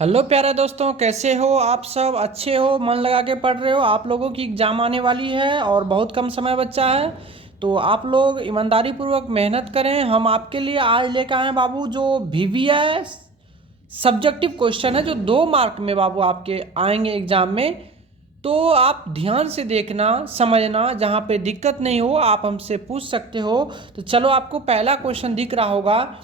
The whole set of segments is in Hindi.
हेलो प्यारे दोस्तों, कैसे हो आप सब? अच्छे हो? मन लगा के पढ़ रहे हो? आप लोगों की एग्ज़ाम आने वाली है और बहुत कम समय बचा है। तो आप लोग ईमानदारी पूर्वक मेहनत करें। हम आपके लिए आज लेकर आए हैं बाबू जो VVS सब्जेक्टिव क्वेश्चन है, जो 2 मार्क में बाबू आपके आएंगे एग्जाम में। तो आप ध्यान से देखना, समझना, जहाँ पे दिक्कत नहीं हो आप हमसे पूछ सकते हो। तो चलो, आपको पहला क्वेश्चन दिख रहा होगा।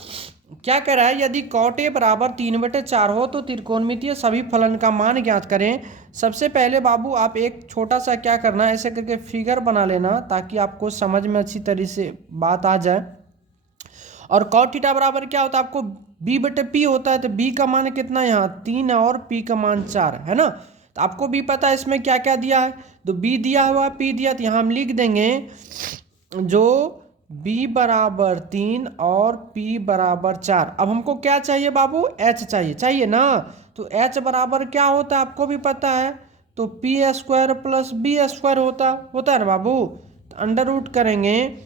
क्या कह रहा है? यदि cot a बराबर 3/4 हो तो त्रिकोणमितीय सभी फलन का मान ज्ञात करें। सबसे पहले बाबू आप एक छोटा सा क्या करना है, ऐसे करके फिगर बना लेना ताकि आपको समझ में अच्छी तरीके से बात आ जाए। और cot थीटा बराबर क्या होता है? आपको b/p होता है। तो b का मान कितना है? यहाँ 3 और p का मान 4 है ना। तो आपको भी पता है इसमें क्या क्या दिया है। तो b दिया हुआ, p दिया, तो यहाँ हम लिख देंगे जो b बराबर 3 और p बराबर 4। अब हमको क्या चाहिए बाबू? h चाहिए ना। तो h बराबर क्या होता है आपको भी पता है। तो p² प्लस b² होता है ना बाबू। तो अंडर रूट करेंगे,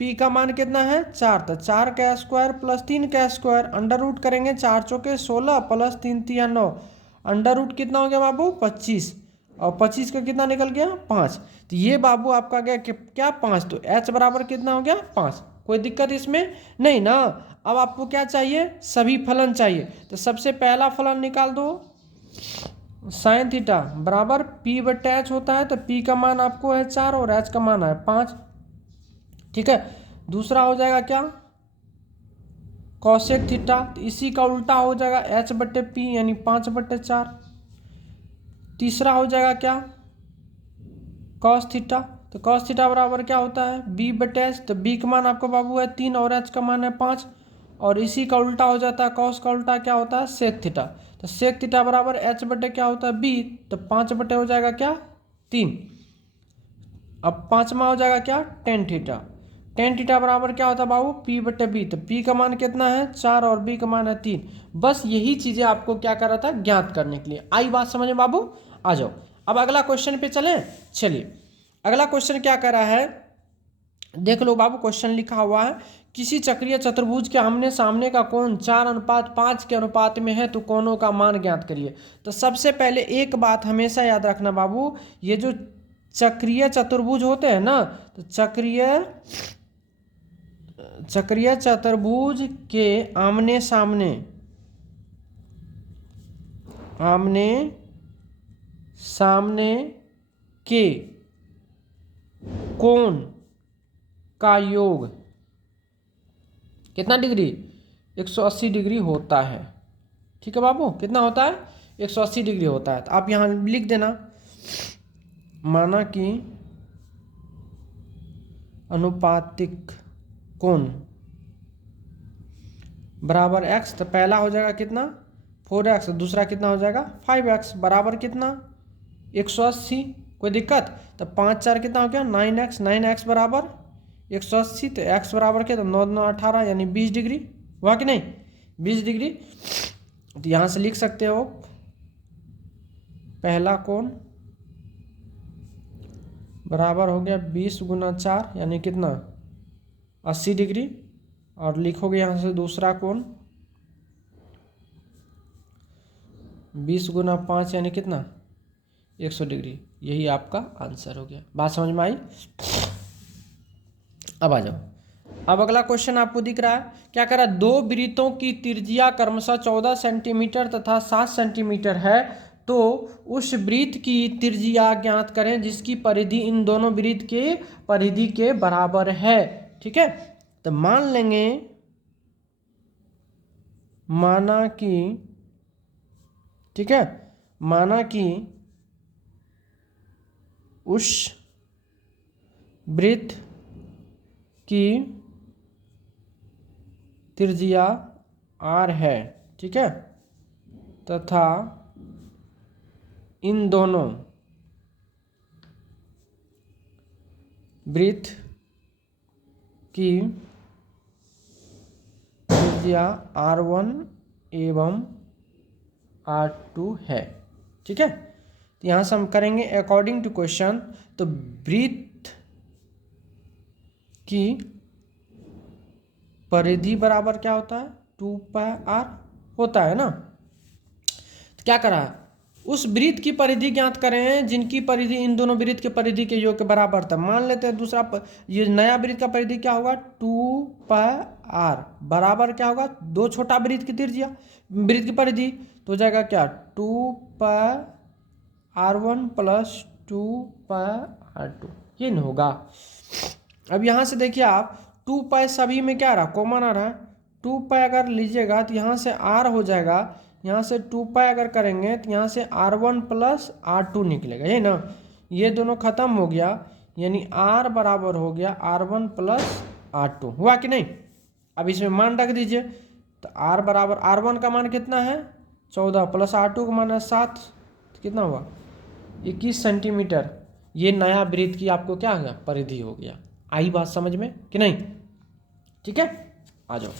p का मान कितना है? 4। तो 4 का स्क्वायर प्लस 3 का स्क्वायर, अंडर रूट करेंगे 4 चौके 16 प्लस 3 तिया 9। अंडर रूट कितना हो गया बाबू? 25। और 25 का कितना निकल गया? 5। तो ये बाबू आपका गया क्या? 5। तो h बराबर कितना हो गया? 5। कोई दिक्कत इसमें नहीं ना। अब आपको क्या चाहिए? सभी फलन चाहिए। तो सबसे पहला फलन निकाल दो। साइन थीटा बराबर p/h होता है। तो p का मान आपको है 4 और h का मान है 5। ठीक है। दूसरा हो जाएगा क्या? Cosec theta. तो इसी का उल्टा हो जाएगा h/p यानी 5/4। तीसरा हो जाएगा क्या? Cos theta. तो कॉस थीटा बराबर क्या होता है? b/h। तो b का मान आपका बाबू है 3 और h का मान है 5। और इसी का उल्टा हो जाता है, कॉस का उल्टा क्या होता है? Sec theta. तो सेक थीटा बराबर h/, क्या होता है? b। तो 5/, हो जाएगा क्या? 3। अब पांचवा हो जाएगा क्या? Tan theta. टेन थीटा बराबर क्या होता है बाबू? p/b। तो p का मान कितना है? 4 और b का मान है 3। बस यही चीजें आपको क्या कर रहा था? ज्ञात करने के लिए। आई बात समझ में बाबू? आ जाओ, अब अगला क्वेश्चन पे चलें। चलिए, अगला क्वेश्चन क्या कर रहा है, देख लो बाबू। क्वेश्चन लिखा हुआ है, किसी चक्रीय चतुर्भुज के आमने सामने का कोण 4:5 के अनुपात में है तो कोणों का मान ज्ञात करिए। तो सबसे पहले एक बात हमेशा याद रखना बाबू, ये जो चक्रीय चतुर्भुज होते हैं ना, तो चक्रीय चतुर्भुज के आमने सामने आमने सामने के कोण का योग कितना डिग्री? 180 डिग्री होता है। ठीक है बाबू, कितना होता है? 180 डिग्री होता है। तो आप यहाँ लिख देना, माना कि अनुपातिक कोण बराबर x। तो पहला हो जाएगा कितना? 4x। दूसरा कितना हो जाएगा? 5x बराबर कितना? 180। कोई दिक्कत? तो 5 4 कितना हो गया? 9x। 9x बराबर 180। तो x बराबर क्या? तो 9 9 18 यानी 20 डिग्री। हुआ कि नहीं? 20 डिग्री। तो यहाँ से लिख सकते हो पहला कोण बराबर हो गया 20 × 4 यानी कितना? 80 डिग्री। और लिखोगे यहाँ से दूसरा कोण 20 × 5 यानी कितना? 100 डिग्री। यही आपका आंसर हो गया। बात समझ में आई? अब आ जाओ, अब अगला क्वेश्चन आपको दिख रहा है। क्या कह रहा है? दो वृत्तों की त्रिज्या क्रमशः 14 सेंटीमीटर तथा 7 सेंटीमीटर है। तो उस वृत्त की त्रिज्या ज्ञात करें जिसकी परिधि इन दोनों वृत्त के परिधि के बराबर है। ठीक है। तो मान लेंगे, माना कि, ठीक है, माना कि उस वृत्त की त्रिज्या r है। ठीक है। तथा इन दोनों वृत्त की त्रिज्या r1 एवं r2 है। ठीक है। तो यहाँ से हम करेंगे अकॉर्डिंग टू क्वेश्चन। तो वृत्त की परिधि बराबर क्या होता है? 2πr होता है ना। तो क्या करा, उस वृत्त की परिधि ज्ञात करें जिनकी परिधि इन दोनों वृत्त के परिधि के योग के बराबर था। मान लेते हैं दूसरा ये नया वृत्त का परिधि क्या होगा, 2πr बराबर क्या होगा, दो छोटा वृत्त की त्रिज्या वृत्त की परिधि, तो हो जाएगा क्या 2πr1 प्लस 2πr2, ये नहीं होगा। अब यहाँ से देखिए आप 2π सभी में क्या आ रहा, कॉमन आ रहा है, 2π अगर लीजिएगा तो यहाँ से r हो जाएगा, यहाँ से 2π अगर करेंगे तो यहाँ से r1 प्लस r2 निकलेगा, ये ना, ये दोनों खत्म हो गया, यानी r बराबर हो गया r1 प्लस r2, हुआ कि नहीं। अब इसमें मान रख दीजिए, तो r बराबर r1 का मान कितना है 14 प्लस r2 का मान है 7, तो कितना हुआ 21 सेंटीमीटर। ये नया वृत्त की आपको क्या हो गया, परिधि हो गया। आई बात समझ में कि नहीं, ठीक है, आ जाओ।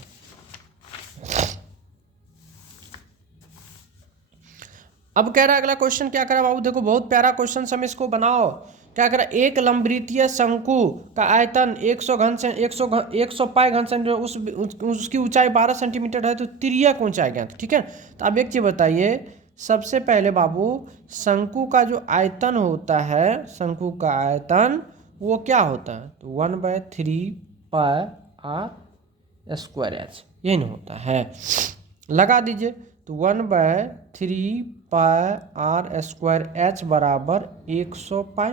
अब कह रहा है अगला क्वेश्चन, क्या करा बाबू, देखो बहुत प्यारा क्वेश्चन, हम इसको बनाओ। क्या करा, एक लंबवृत्तीय शंकु का आयतन 100 पाई घन सेंटीमीटर, उसकी ऊंचाई 12 सेंटीमीटर है, तो तिर्यक ऊंचाई ज्ञात, ठीक है। तो अब एक चीज बताइए, सबसे पहले बाबू शंकु का जो आयतन होता है, शंकु का आयतन वो क्या होता है, तो 1/3πr²h, यही नहीं होता है, लगा दीजिए, तो 1/3πr² बराबर 100 पाई,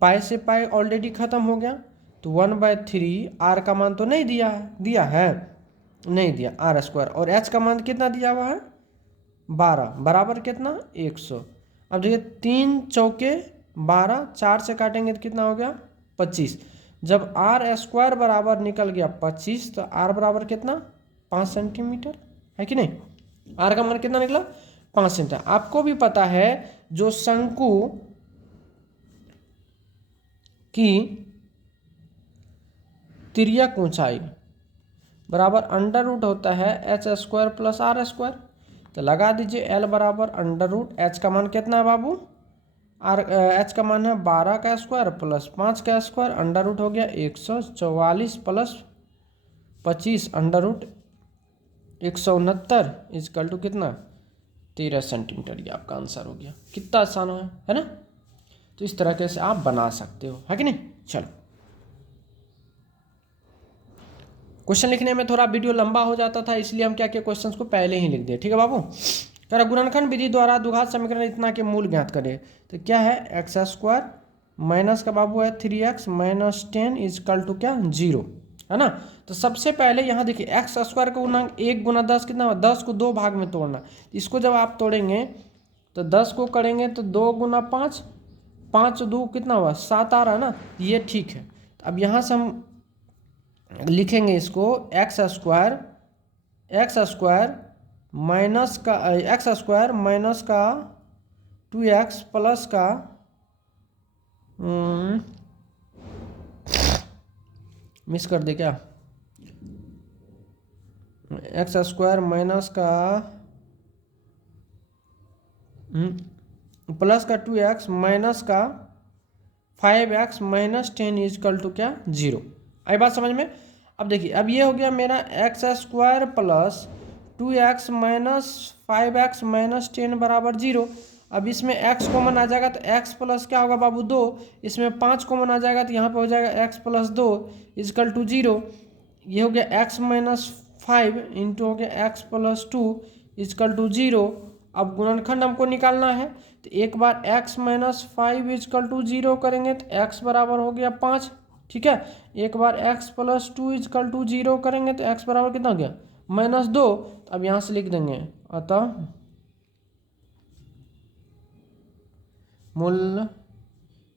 पाई से पाई ऑलरेडी खत्म हो गया, तो 1/3 r का मान तो नहीं दिया है, दिया है नहीं दिया, r², और h का मान कितना दिया हुआ है 12 बराबर कितना 100। अब देखिए 3 चौके 12, 4 से काटेंगे तो कितना हो गया 25। जब r² बराबर निकल गया 25, तो r बराबर कितना 5 सेंटीमीटर, है कि नहीं। r का मान कितना निकला 5 सेंटीमीटर। आपको भी पता है जो शंकु की तिर्यक ऊंचाई बराबर √ होता है h² प्लस r², तो लगा दीजिए l बराबर √ h का मान कितना है बाबू, h का मान है 12 का स्क्वायर प्लस 5 का स्क्वायर, √ हो गया 144 प्लस 25 √169 इजकल टू कितना 13 सेंटीमीटर। ये आपका आंसर हो गया। कितना आसान है ना। तो इस तरह से आप बना सकते हो, है कि नहीं। चलो, क्वेश्चन लिखने में थोड़ा वीडियो लंबा हो जाता था, इसलिए हम क्या किए क्वेश्चंस को पहले ही लिख दिए। ठीक है बाबू। कह रहा गुणनखंड विधि द्वारा द्विघात समीकरण इतना के मूल ज्ञात करें। तो क्या है x² माइनस का बाबू है 3x माइनस 10 इजकल टू क्या 0, है ना। तो सबसे पहले यहाँ देखिए x² का गुणांक 1 गुना 10 कितना हुआ, 10 को 2 भाग में तोड़ना। इसको जब आप तोड़ेंगे तो 10 को करेंगे तो 2 गुना 5, 5 2 कितना हुआ 7 आ रहा है ना, ये ठीक है। अब यहाँ से हम लिखेंगे इसको x² माइनस का x² माइनस का 2x प्लस का मिस कर दे क्या, x² माइनस का प्लस का 2x माइनस का 5x माइनस 10 इजकल टू क्या 0। आई बात समझ में। अब देखिए अब ये हो गया मेरा x² plus 2x minus 5x minus 10 बराबर 0। अब इसमें x कॉमन आ जाएगा तो x प्लस क्या होगा बाबू 2, इसमें 5 कॉमन आ जाएगा तो यहाँ पे हो जाएगा x प्लस 2 इजकल टू 0। ये हो गया x माइनस 5 इंटू हो गया x प्लस 2 इजकल टू 0। अब गुणनखंड हमको निकालना है तो एक बार x माइनस 5 इजकल टू 0 करेंगे तो x बराबर हो गया 5, ठीक है। एक बार x प्लस 2 इजकल टू 0 करेंगे तो x बराबर कितना हो गया -2। तो अब यहाँ से लिख देंगे अतः मूल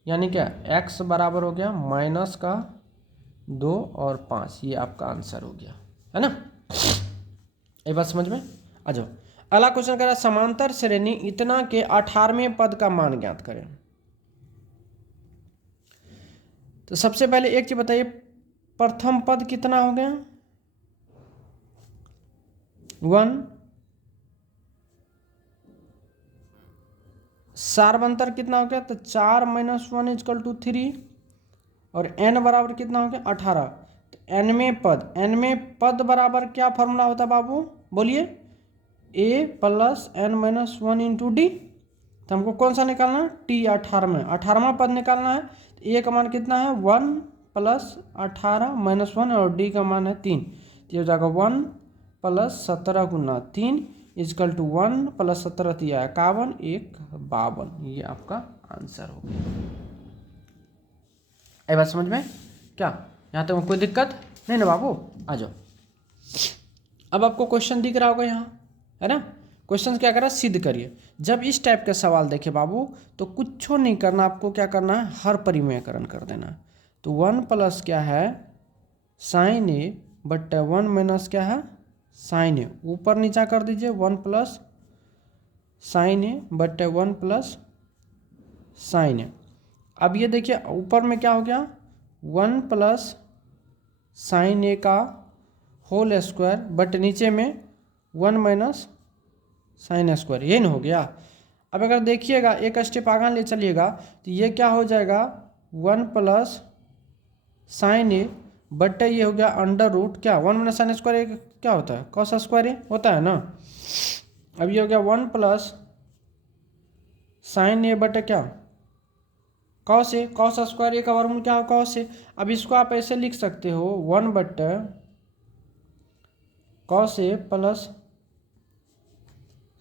यानी क्या x बराबर हो गया -2 और 5, ये आपका आंसर हो गया, है ना। ये बात समझ में आ जाओ। अगला क्वेश्चन कह रहा है समांतर श्रेणी इतना के 18वें पद का मान ज्ञात करें। तो सबसे पहले एक चीज बताइए, प्रथम पद कितना हो गया 1, सार्वंतर कितना हो गया तो 4 - 1 इजकल टू 3 और n बराबर कितना हो गया 18। तो nवें पद बराबर क्या फॉर्मूला होता है बाबू बोलिए, A plus N minus one into D. तो हमको कौन सा निकालना है, टी 18वां, 18वां पद निकालना है। तो ए का मान कितना है 1 प्लस 18 माइनस 1 और डी का मान है 3। तो ये हो जाएगा 1 प्लस 17 गुना 3 इजकल टू 1 प्लस 17 दिया 51 1 52। ये आपका आंसर हो गया। ये बात समझ में क्या, यहाँ तक कोई दिक्कत नहीं ना बाबू, आ जाओ। अब आपको क्वेश्चन दिख रहा होगा यहाँ, है ना। क्वेश्चन क्या करा, सिद्ध करिए। जब इस टाइप का सवाल देखे बाबू तो कुछ नहीं करना, आपको क्या करना है, हर परिमेयकरण कर देना है। तो 1 प्लस क्या है साइन ए बट 1 माइनस क्या है साइन ए, ऊपर नीचा कर दीजिए 1 plus sine A but 1 plus sine A. अब ये देखिए ऊपर में क्या हो गया 1 प्लस साइन ए का होल स्क्वायर बट नीचे में 1 माइनस साइन स्क्वायर, ये ना हो गया। अब अगर देखिएगा एक स्टेप आगे ले चलिएगा तो ये क्या हो जाएगा 1 प्लस साइन ए बट ये हो गया अंडर रूट क्या 1 माइनस साइन स्क्वायर क्या होता है कॉस स्क्वायर ए होता है ना। अब ये हो गया 1 प्लस साइन ए बट क्या कॉस ए, कॉस स्क्वायर ए का वर्गमूल क्या हो कॉस ए। अब इसको आप ऐसे लिख सकते हो 1 but cos A plus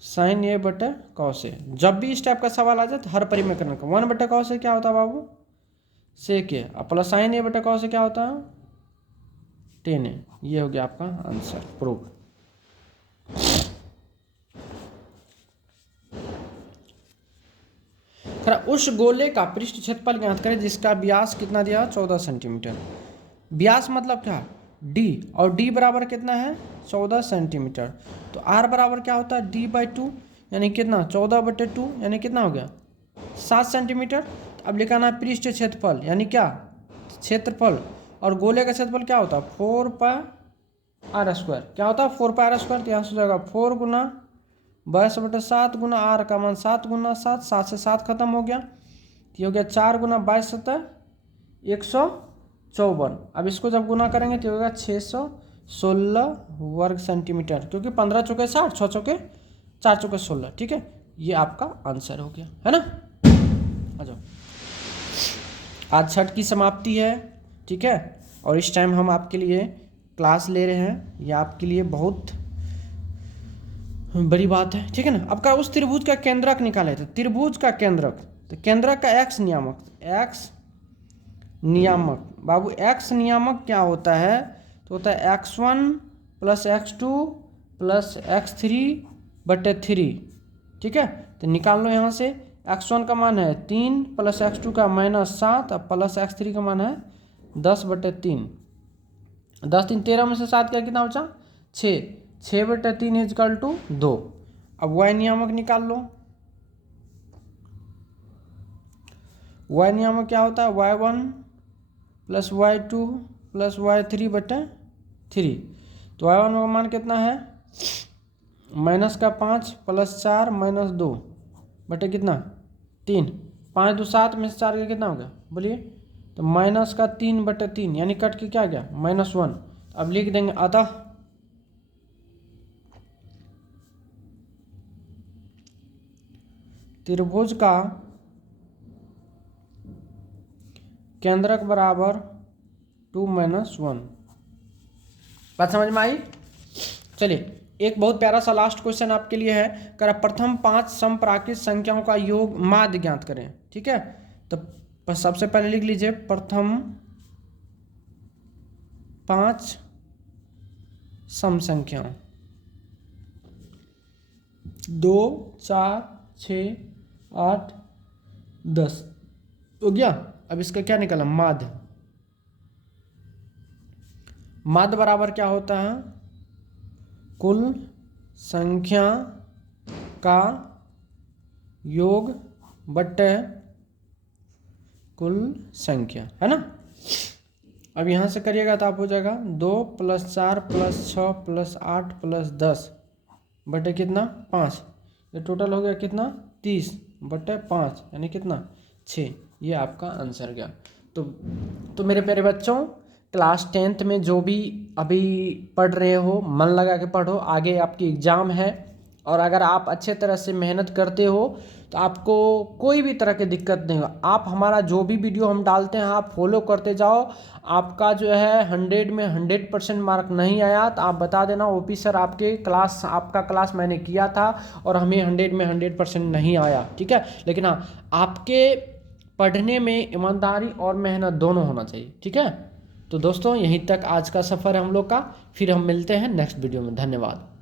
sine A बटे कॉस ए। जब भी इस टाइप का सवाल आ जाए तो हर परिमेयकरण का 1 बटे कॉस ए क्या होता है बाबू सेक ए, और प्लस साइन ए बटे कॉस ए क्या होता है टेन ए। ये हो गया आपका आंसर प्रूव। उस गोले का पृष्ठ क्षेत्रफल ज्ञात करें जिसका व्यास कितना दिया 14 सेंटीमीटर। व्यास मतलब क्या d, और d बराबर कितना है 14 सेंटीमीटर। तो r बराबर क्या होता है d/2 यानी कितना 14/2 यानी कितना हो गया 7 सेंटीमीटर। अब लिखाना है पृष्ठ क्षेत्रफल यानी क्या क्षेत्रफल, और गोले का क्षेत्रफल क्या होता है 4πr²। क्या होता है 4πr²। तो यहाँ से हो जाएगा 4 गुना 22/7 गुना r का मान 7 गुना 7, 7 से 7 खत्म हो गया। तो ये हो गया 4 गुना 22 7 154। अब इसको जब गुना करेंगे तो होगा 616 वर्ग सेंटीमीटर, क्योंकि 15 चौके 60 6 चौके 4 चौके 16। ठीक है, ये आपका आंसर हो गया है ना। आ जाओ, आज छठ की समाप्ति है, ठीक है, और इस टाइम हम आपके लिए क्लास ले रहे हैं, ये आपके लिए बहुत बड़ी बात है, ठीक है ना। अब का उस त्रिभुज का केंद्रक निकाले थे, त्रिभुज का केंद्रक, तो केंद्रक का एक्स नियामक, एक्स नियामक बाबू एक्स नियामक क्या होता है, तो होता है x1 plus x2 plus x3 बटे 3। ठीक है, तो निकाल लो यहाँ से। x1 का मान है 3 प्लस x2 का -7 और प्लस x3 का मान है 10/3। 10 3 13 में से 7 का कितना बचा 6, 6/3 इजकल टू 2। अब y नियामक निकाल लो। y नियामक क्या होता है y1 plus y2 plus y3/3। तो y1 का मान कितना है -5 प्लस 4 -2 बटे कितना 3। 5 2 7 में से 4 का कितना हो गया बोलिए, तो -3/3 यानी कट के क्या गया -1। अब लिख देंगे अतः त्रिभुज का केंद्रक बराबर 2 - 1। बात समझ में आई। चलिए एक बहुत प्यारा सा लास्ट क्वेश्चन आपके लिए है, कर प्रथम 5 समप्राकृत संख्याओं का योग माध्य ज्ञात करें। ठीक है, तो सबसे पहले लिख लीजिए प्रथम 5 सम संख्याओं 2 4 6 8 10 हो गया। अब इसका क्या निकला माध्य। माध्य बराबर क्या होता है कुल संख्या का योग बटे कुल संख्या, है ना। अब यहाँ से करिएगा तो आप हो जाएगा 2 + 4 + 6 + 8 + 10 बटे कितना 5। ये टोटल हो गया कितना 30/5 यानी कितना 6। ये आपका आंसर गया। तो मेरे प्यारे बच्चों क्लास 10th में जो भी अभी पढ़ रहे हो मन लगा के पढ़ो, आगे आपकी एग्ज़ाम है और अगर आप अच्छे तरह से मेहनत करते हो तो आपको कोई भी तरह की दिक्कत नहीं हो। आप हमारा जो भी वीडियो हम डालते हैं आप फॉलो करते जाओ। आपका जो है 100 में 100% मार्क नहीं आया तो आप बता देना ओपी सर आपका क्लास मैंने किया था और हमें 100 में 100% नहीं आया, ठीक है। लेकिन हाँ, आपके पढ़ने में ईमानदारी और मेहनत दोनों होना चाहिए, ठीक है। तो दोस्तों यहीं तक आज का सफ़र है हम लोग का, फिर हम मिलते हैं नेक्स्ट वीडियो में। धन्यवाद।